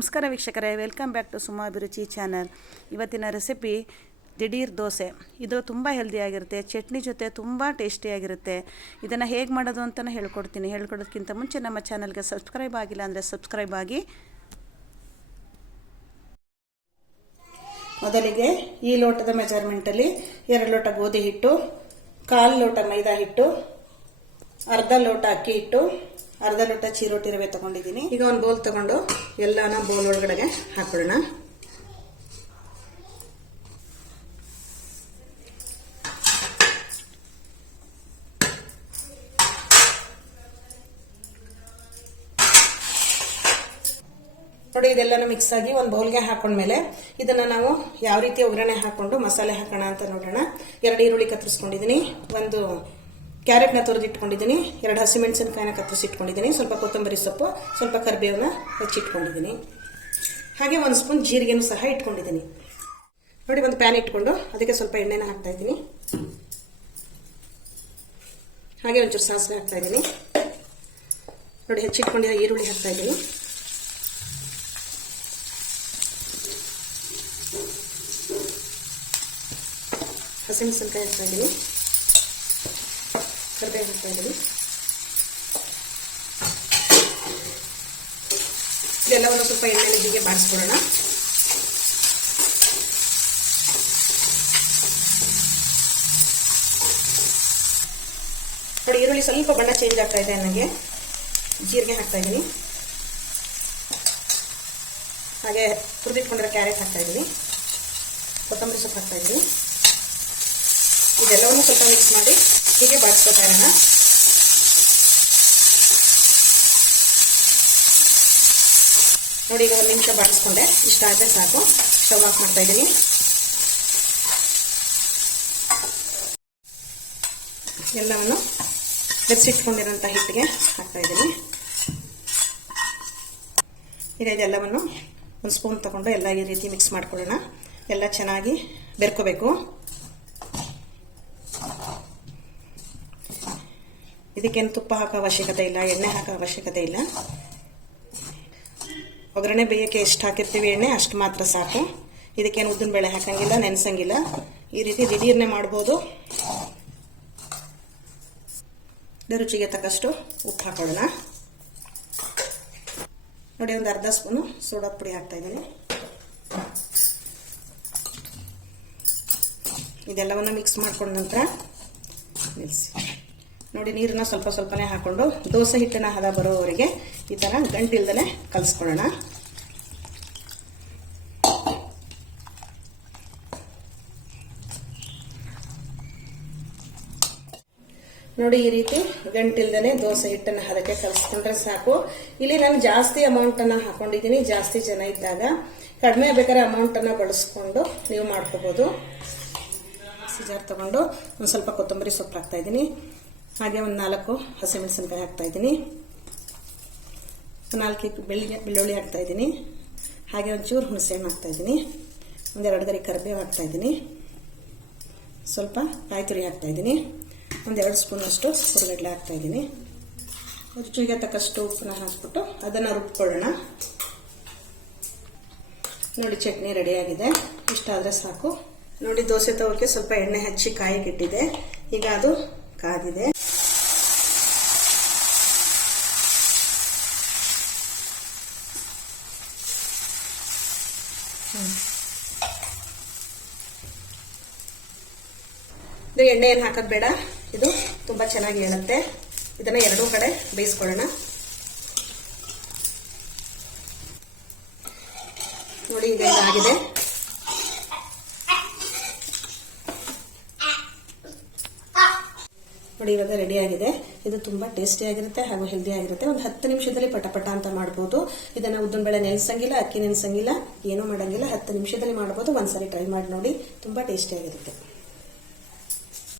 ನಮಸ್ಕಾರ ವೀಕ್ಷಕರೇ, welcome back to Suma ಅಭಿರುಚಿ ಚಾನಲ್. ಇವತ್ತಿನ ರೆಸಿಪಿ ದಿಢೀರ್ ದೋಸೆ. ಇದು ತುಂಬ ಹೆಲ್ದಿಯಾಗಿರುತ್ತೆ, ಚಟ್ನಿ ಜೊತೆ ತುಂಬ ಟೇಸ್ಟಿಯಾಗಿರುತ್ತೆ. ಇದನ್ನು ಹೇಗೆ ಮಾಡೋದು ಅಂತಲೂ ಹೇಳ್ಕೊಡೋದಕ್ಕಿಂತ ಮುಂಚೆ ನಮ್ಮ ಚಾನಲ್ಗೆ ಸಬ್ಸ್ಕ್ರೈಬ್ ಆಗಿಲ್ಲ ಅಂದರೆ ಸಬ್ಸ್ಕ್ರೈಬ್ ಆಗಿ. ಮೊದಲಿಗೆ ಈ ಲೋಟದ ಮೆಜರ್ಮೆಂಟಲ್ಲಿ 2 ಲೋಟ ಗೋಧಿ ಹಿಟ್ಟು, 1/4 ಲೋಟ ಮೈದಾ ಹಿಟ್ಟು, ಅರ್ಧ ಲೋಟ ಅಕ್ಕಿ ಹಿಟ್ಟು, ಅರ್ಧ ಲೋಟ ಚಿರೋಟಿ ರವೆ ತಗೊಂಡಿದ್ದೀನಿ. ಈಗ ಒಂದು ಬೌಲ್ ತಗೊಂಡು ಎಲ್ಲಾನ ಬೌಲ್ ಒಳಗಡೆ ಹಾಕೊಳ್ಳೋಣ. ನೋಡಿ, ಇದೆಲ್ಲನೂ ಮಿಕ್ಸ್ ಆಗಿ ಒಂದು ಬೌಲ್ಗೆ ಹಾಕೊಂಡ್ಮೇಲೆ ಇದನ್ನ ನಾವು ಯಾವ ರೀತಿ ಒಗ್ಗರಣೆ ಹಾಕೊಂಡು ಮಸಾಲೆ ಹಾಕೋಣ ಅಂತ ನೋಡೋಣ. 2 ಈರುಳ್ಳಿ ಕತ್ತರಿಸ್ಕೊಂಡಿದ್ದೀನಿ, 1 ಕ್ಯಾರೆಟ್ನ ತುರಿದಿಟ್ಕೊಂಡಿದ್ದೀನಿ, 2 ಹಸಿಮೆಣಸಿನಕಾಯಿನ ಕತ್ತರಿಸಿಟ್ಕೊಂಡಿದ್ದೀನಿ, ಸ್ವಲ್ಪ ಕೊತ್ತಂಬರಿ ಸೊಪ್ಪು, ಸ್ವಲ್ಪ ಕರಿಬೇವನ್ನ ಹೆಚ್ಚಿಟ್ಕೊಂಡಿದ್ದೀನಿ, ಹಾಗೆ 1 ಸ್ಪೂನ್ ಜೀರಿಗೆನೂ ಸಹ ಇಟ್ಕೊಂಡಿದ್ದೀನಿ. ನೋಡಿ, ಒಂದು ಪ್ಯಾನ್ ಇಟ್ಕೊಂಡು ಅದಕ್ಕೆ ಸ್ವಲ್ಪ ಎಣ್ಣೆನ ಹಾಕ್ತಾ ಇದ್ದೀನಿ, ಹಾಗೆ ಒಂಚೂರು ಸಾಸಿವೆ ಹಾಕ್ತಾ ಇದ್ದೀನಿ. ನೋಡಿ, ಹೆಚ್ಚಿಟ್ಕೊಂಡಿರೋ ಈರುಳ್ಳಿ ಹಾಕ್ತಾ ಇದ್ದೀನಿ, ಹಸಿಮೆಣಸಿನಕಾಯಿ ಹಾಕ್ತಾ ಇದ್ದೀನಿ, ಕರಿಬೇವು ಹಾಕ್ತಾ ಇದ್ದೀನಿ. ಇದೆಲ್ಲವನ್ನು ಸ್ವಲ್ಪ ಎಣ್ಣೆಲಿ ಹೀಗೆ ಬಾಡಿಸ್ಕೊಳ್ಳೋಣ. ನೋಡಿ, ಈರುಳ್ಳಿ ಸ್ವಲ್ಪ ಬಣ್ಣ ಚೇಂಜ್ ಆಗ್ತಾ ಇದೆ, ನನಗೆ ಜೀರಿಗೆ ಹಾಕ್ತಾ ಇದ್ದೀನಿ, ಹಾಗೆ ತುರಿದಿಟ್ಕೊಂಡಿರೋ ಕ್ಯಾರೆಟ್ ಹಾಕ್ತಾ ಇದ್ದೀನಿ, ಕೊತ್ತಂಬರಿ ಸೊಪ್ಪು ಹಾಕ್ತಾ ಇದ್ದೀನಿ. ಇದೆಲ್ಲವನ್ನು ಸ್ವಲ್ಪ ಮಿಕ್ಸ್ ಮಾಡಿ ಹೀಗೆ ಬಾಡಿಸ್ಕೊತಾ ಇರೋಣ. ನೋಡಿ, ಈಗ 1 ನಿಮಿಷ ಬಾಡಿಸ್ಕೊಂಡೆ, ಇಷ್ಟ ಆದರೆ ಸಾಕು. ಸ್ಟವ್ ಆಫ್ ಮಾಡ್ತಾ ಇದ್ದೀನಿ. ಎಲ್ಲವನ್ನು ಬೆರೆಸಿಟ್ಕೊಂಡಿರೋಂಥ ಹಿಟ್ಟಿಗೆ ಹಾಕ್ತಾ ಇದ್ದೀನಿ. ಈಗ ಇದೆಲ್ಲವನ್ನು 1 ಸ್ಪೂನ್ ತಗೊಂಡು ಎಲ್ಲ ಈ ರೀತಿ ಮಿಕ್ಸ್ ಮಾಡ್ಕೊಳ್ಳೋಣ. ಎಲ್ಲ ಚೆನ್ನಾಗಿ ಬೆರ್ಕೋಬೇಕು. ಇದಕ್ಕೇನು ತುಪ್ಪ ಹಾಕೋ ಅವಶ್ಯಕತೆ ಇಲ್ಲ, ಎಣ್ಣೆ ಹಾಕೋ ಅವಶ್ಯಕತೆ ಇಲ್ಲ. ಒಗ್ಗರಣೆ ಬೇಯಕ್ಕೆ ಎಷ್ಟು ಹಾಕಿರ್ತೀವಿ ಎಣ್ಣೆ ಅಷ್ಟು ಮಾತ್ರ ಸಾಕು. ಇದಕ್ಕೇನು ಉದ್ದಿನ ಬೇಳೆ ಹಾಕಂಗಿಲ್ಲ, ನೆನೆಸಂಗಿಲ್ಲ. ಈ ರೀತಿ ದಿಢೀರ್ನೆ ಮಾಡ್ಬೋದು. ರುಚಿಗೆ ತಕ್ಕಷ್ಟು ಉಪ್ಪು ಹಾಕೊಳ್ಳೋಣ. ನೋಡಿ, ಒಂದು ಅರ್ಧ ಸ್ಪೂನು ಸೋಡಾ ಪುಡಿ ಹಾಕ್ತಾ ಇದ್ದೀನಿ. ಇದೆಲ್ಲವನ್ನು ಮಿಕ್ಸ್ ಮಾಡ್ಕೊಂಡ ನಂತರ ನಿಲ್ಲಿಸಿ. ನೋಡಿ, ನೀರನ್ನ ಸ್ವಲ್ಪ ಸ್ವಲ್ಪನೇ ಹಾಕೊಂಡು ದೋಸೆ ಹಿಟ್ಟಿನ ಹದ ಬರೋವರೆಗೆ ಈ ಥರ ಗಂಟಿಲ್ದಲೇ ಕಲಿಸ್ಕೊಳ್ಳೋಣ. ನೋಡಿ, ಈ ರೀತಿ ಗಂಟಿಲ್ದಲೇ ದೋಸೆ ಹಿಟ್ಟನ್ನು ಹದಕ್ಕೆ ಕಲಿಸ್ಕೊಂಡ್ರೆ ಸಾಕು. ಇಲ್ಲಿ ನಾನು ಜಾಸ್ತಿ ಅಮೌಂಟನ್ನು ಹಾಕೊಂಡಿದ್ದೀನಿ. ಜಾಸ್ತಿ ಜನ ಇದ್ದಾಗ ಕಡಿಮೆ ಬೇಕಾದ್ರೆ ಅಮೌಂಟನ್ನು ಬಳಸ್ಕೊಂಡು ನೀವು ಮಾಡ್ಕೋಬೋದು. ಜಾರ್ ತಗೊಂಡು ಒಂದು ಸ್ವಲ್ಪ ಕೊತ್ತಂಬರಿ ಸೊಪ್ಪು ಹಾಕ್ತಾ ಇದ್ದೀನಿ, ಹಾಗೆ ಒಂದು 4 ಹಸಿಮೆಣಸಿನಕಾಯಿ ಹಾಕ್ತಾ ಇದ್ದೀನಿ, 4 ಬೆಳ್ಳುಳ್ಳಿ ಹಾಕ್ತಾ ಇದ್ದೀನಿ, ಹಾಗೆ ಒಂಚೂರು ಹುಣಸೆಹಣ್ಣು ಹಾಕ್ತಾ ಇದ್ದೀನಿ, 1-2 ಗರಿ ಕರಿಬೇವು ಹಾಕ್ತಾ ಇದ್ದೀನಿ, ಸ್ವಲ್ಪ ಕಾಯಿ ತುರಿ ಹಾಕ್ತಾ ಇದ್ದೀನಿ, 1-2 ಸ್ಪೂನ್ ಅಷ್ಟು ಹುರಿಗಡಲೆ ಹಾಕ್ತಾ ಇದ್ದೀನಿ. ರುಚಿಗೆ ತಕ್ಕಷ್ಟು ಉಪ್ಪನ್ನ ಹಾಕ್ಬಿಟ್ಟು ಅದನ್ನು ರುಬ್ಕೊಳ್ಳೋಣ. ನೋಡಿ, ಚಟ್ನಿ ರೆಡಿಯಾಗಿದೆ. ಇಷ್ಟ ಆದರೆ ಸಾಕು. ನೋಡಿ, ದೋಸೆ ತವಕ್ಕೆ ಸ್ವಲ್ಪ ಎಣ್ಣೆ ಹಚ್ಚಿ ಕಾಯಿಗೆ ಇಟ್ಟಿದೆ. ಈಗ ಅದು ಕಾದಿದೆ. ಇದು ಎಣ್ಣೆ ಏನು ಹಾಕೋದು ಬೇಡ, ಇದು ತುಂಬ ಚೆನ್ನಾಗಿ ಹೇಳುತ್ತೆ. ಇದನ್ನು 2 ಕಡೆ ಬೇಯಿಸ್ಕೊಳ್ಳೋಣ. ನೋಡಿ, ಈಗ ಇದಾಗಿದೆ. ನೋಡಿ, ಇವಾಗ ರೆಡಿ ಆಗಿದೆ. ಇದು ತುಂಬ ಟೇಸ್ಟಿ ಆಗಿರುತ್ತೆ ಹಾಗೂ ಹೆಲ್ದಿ ಆಗಿರುತ್ತೆ. ಒಂದು 10 ನಿಮಿಷದಲ್ಲಿ ಪಟಪಟ ಅಂತ ಮಾಡ್ಬೋದು. ಇದನ್ನ ಉದ್ದಿನ ಬೇಳೆ ನೆನೆಸಂಗಿಲ್ಲ, ಅಕ್ಕಿ ನೆನೆಸಂಗಿಲ್ಲ, ಏನೂ ಮಾಡಂಗಿಲ್ಲ. 10 ನಿಮಿಷದಲ್ಲಿ ಮಾಡ್ಬೋದು. ಒಂದ್ಸರಿ ಟ್ರೈ ಮಾಡಿ ನೋಡಿ, ತುಂಬ ಟೇಸ್ಟಿ ಆಗಿರುತ್ತೆ.